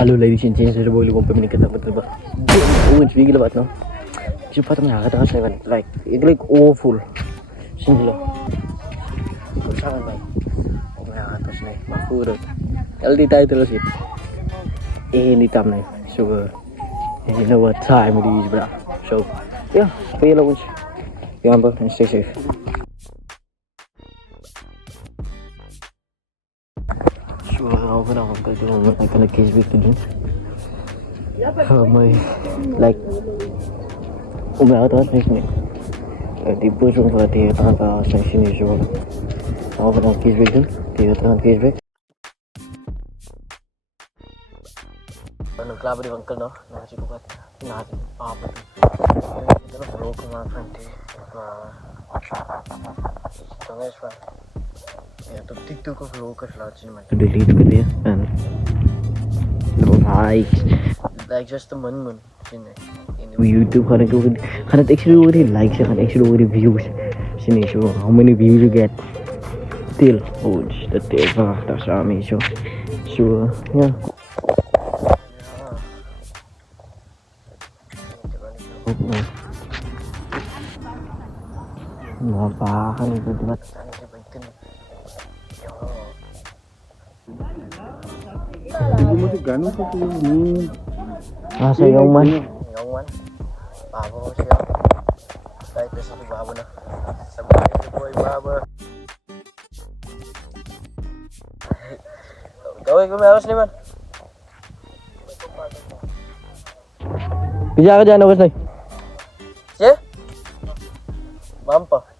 Halo ladies and gents, saya boleh bumpy minit kita betul ba? Oh, it's big labat no. Kasi pa tayo nakakata ka sa like awful. Sino lo? Ikaw sa akin ba? Huwag nakakata siya eh. Mapuro. LD tayo terus eh. Anytime na eh. So, you know what time it is, bro. So, yeah, pay lang siya. Gamble and stay safe. So, ako na kung kaya ay ka nag-case back to dun. May, like, umakatawa sa ismi. Di po siya kung tiyatakan ka sa sinisyo. Ako pa nag-case back dun. Tiyatakan case back. Nagklabo di uncle no? Nakasipukat. Natin. Papat. Ito na vlog ko mga friend eh. Ito guys pa. तो TikTok को follow कर लो अच्छी में delete कर दिया and like just the मन YouTube खाने actually वो likes खाने actually वो views sini so how many views you get till oh the tail that's me so yeah Napakan itu dibat Hindi mo si gano'n sa tuloy. Nasa yung man. Yung man. Babo ko siya. Kahit na sa babo na. Sa bahay ko boy babo. Gawin ko may akas naman. Bisa ka dyan, awas na. Siya? Mampa.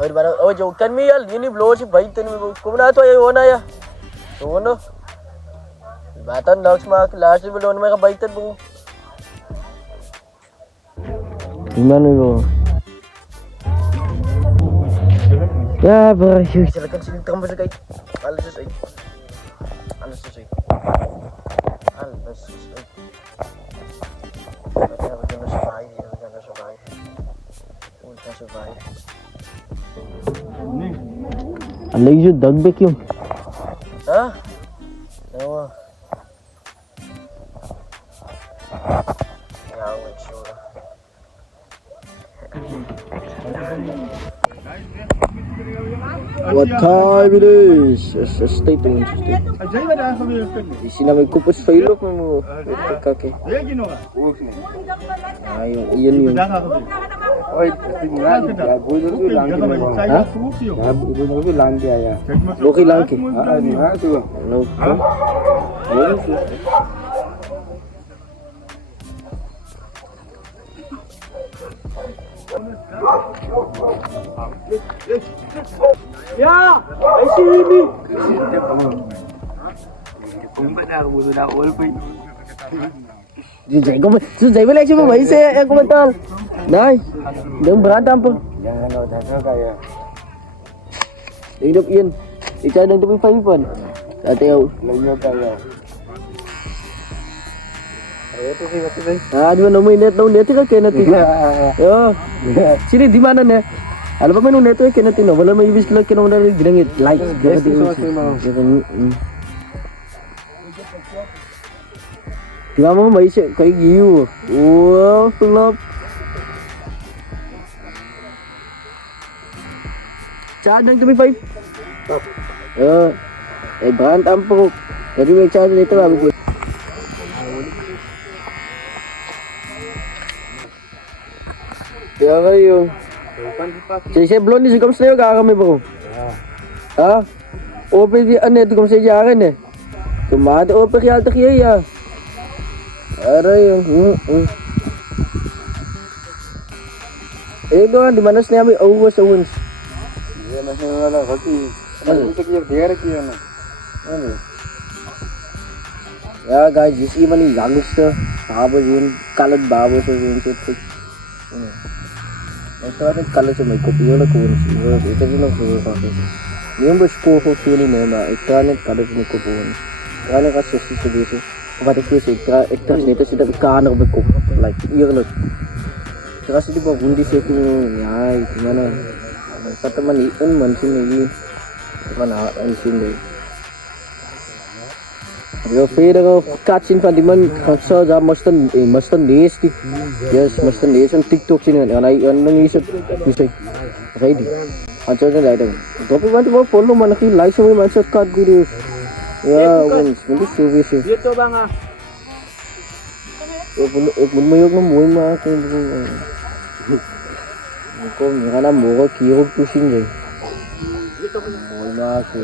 और बार ओ जो कन में यार ये नहीं ब्लो से भाई तने में कुमना तो ये होना या तो होनो बातन लक्ष्य में लास्ट में लोन में का भाई तन बू gimana bro ya bro silakan sini tambah sekali alas selesai alas selesai kita survive alay yun dog back yung Hah? Yawa. Yawa, sure. what time it is stay tuned di sini may kupos failok mo kake ayo iyan yun Oy, tinggal ya, bodoh tu langit ni bang. ha Ya, bodoh tu langit ya. okay lang ke Tu. no Ya, ay sini. Kumpat dah bodoh dah all pun. Jai boleh cuma bayi saya yang komentar. Nai, đừng berantem pun. Jangan kau tak kaya. Hidup Ian, ikan yang tepi five pun. Tak tahu. Lagi kaya. Ah, di mana main net tu kan nanti. Yo, sini di mana nih? Alam ba main net tu kan nanti no. Wala may ibig lang kino na ginangit like. Tiba mo may siya kay giyo. Wow, flop. Cadang tepi five. Berantem pun. Jadi may cadang itu lah buku. Ya kayo. Saya belum ni sikap saya kami bro. Ah. Ope di ane tu kami saya jalan ni. Cuma ada ope real tak ya. Ada yang. Doang di mana sini kami awas. Ya masih ada hati. Kita kira dia kira na. Ya guys, this even is youngster. Babo yun, kalat babo so yun so. Ito ay kalat sa may kopiyo na kuwan siya. Ito din ang suyo sa akin. Yung ba ko ko feeling mo na ito ay kalat sa may kupuan. Kaya kasi sa dito. Kapag ito nito sila ikaano ba ko like iya lang. Kasi di ba hindi siya kung ay gimana. Pataman iun man sini. Mana ayusin deh. Yo फिर काचिन पाली मन खर्चा जा मस्तन देश थी यस मस्तन देश हम TikTok sini kan ana nang isip isip ready अच्छा तो लाइट तो पे want to follow mana ki like so man shot cut videos ya wins nanti service Dito bang ah. ek mun mayog na muy ma ko mi kana mo ko kiro pushing jay muy ma ko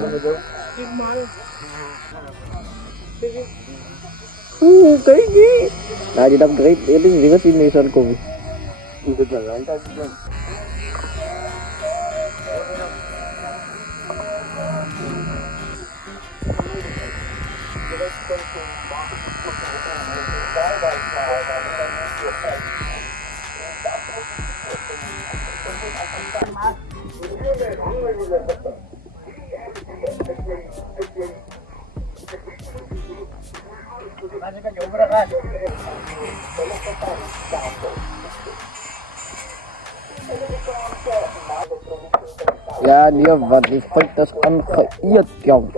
kayak gini. Nah, di upgrade itu juga sih Mason ko. Udah jalan tadi kan. Ja, nee, wat die fight is aangeëet, jong.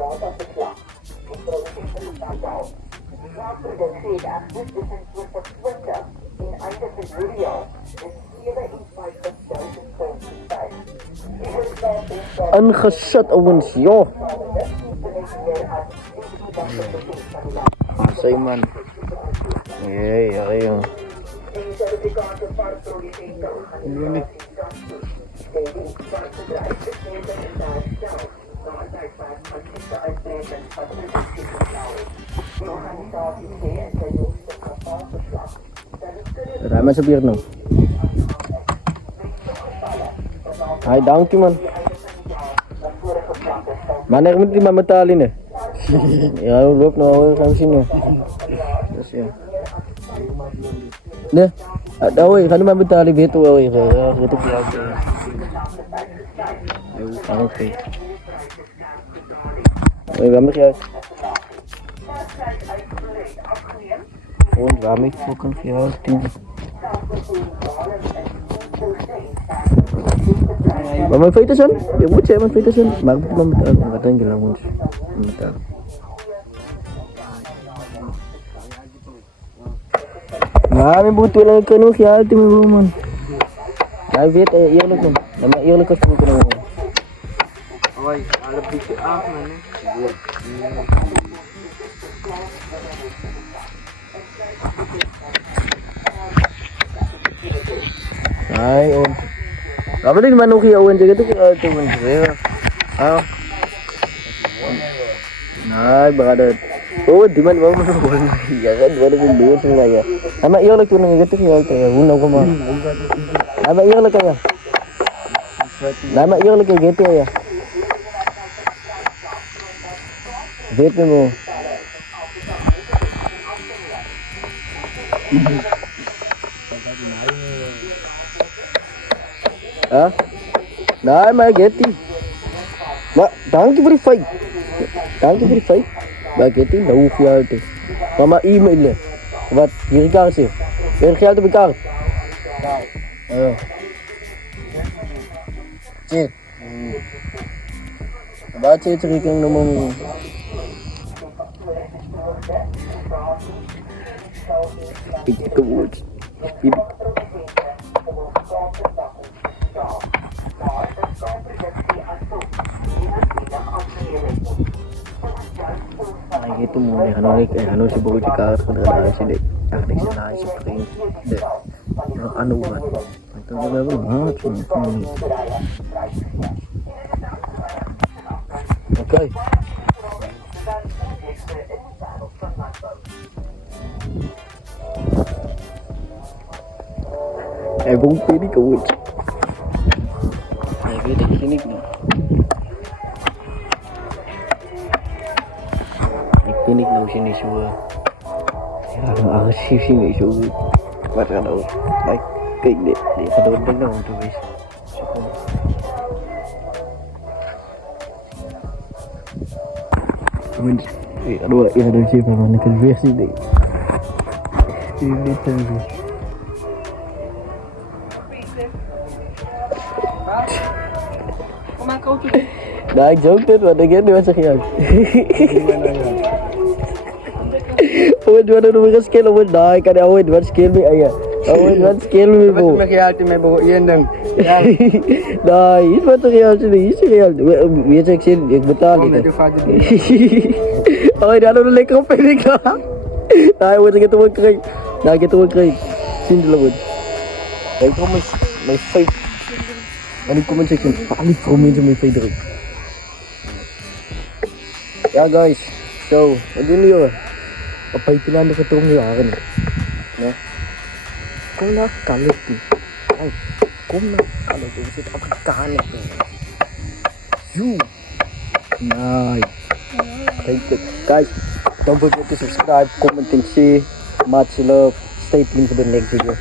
Aangesit ouens, joh. Masay man. Ay, yung. Ramai sepir no. Ay, donkey man. Mana yang mesti mametalin ya? Ya, lu no kang sini. Terus ya. Nah, ada woi, kan mametali betu woi, betu biasa. Ayo, oke. Woi, vamos ya. Und warme gucken für die. Mama fighter son, ya buat saya fighter son. Mampus mametal, katanya gelang uns. Mametal. Mami butuh lang kanu kaya ati mo man. David ay iyo lang. Nama iyo lang kasi ko na. Oy, alap dito ah man eh. Ay, on. Apa din manuki awan jaga tu ati man. Ah. Nay, baka ada. Oh, di mana mau masuk bola ya kan 2002 semua ya. Nama iyo lang tunang gitu ya kayak uno ko mah. Nama iyo lang kaya. Nama iyo lang kayak gitu ya. Vet mo. Ah? Nah, mai geti. Ma, thank you for the fight. Thank you for the fight. Bageti nou fial te. Mama email le. Wat hier kaart sih. Hier geld op kaart. Ayo. Cek. Baca cerita yang nomor. Itu word. Speed. Itu mulai hanu si buku jika kendaraan si dek aktif sana seperti dek anu kan itu juga banget oke bung ini kewut di sini Tinik na sini semua. Ya, aku sini semua. Macam mana? Like kayak ni, pada benda tu guys. Amin. Aduh, ya ada siapa mana kerja sih ni? Ini terus. Nah, joke tuh, ada gini macam yang. Gimana ya? Awet mana nombor scale awet dah, kan awet mana scale me ayah. Awet mana scale me Lepas tu bu. makiat may bawa iyan dang. Dah, ini macam real sini, ini real. Dia cek sini, yang betul Oh, itu. medyo fadil. Awet dah ada lekor pelik lah. Dah, awet kita buat kering. Dah kita buat kering. Sini dulu pun. Baik kau my fight. Ani komen section paling komen sa my fight rin. Yeah guys, so ano niyo? Apay tinan na katong niyo akin. No? Kung nakalit eh. Ay, kung nakalit eh. Sit ako kalit eh. You. Nice. Thank you. Guys, don't forget to subscribe, comment and share. Much love. Stay tuned for the next video.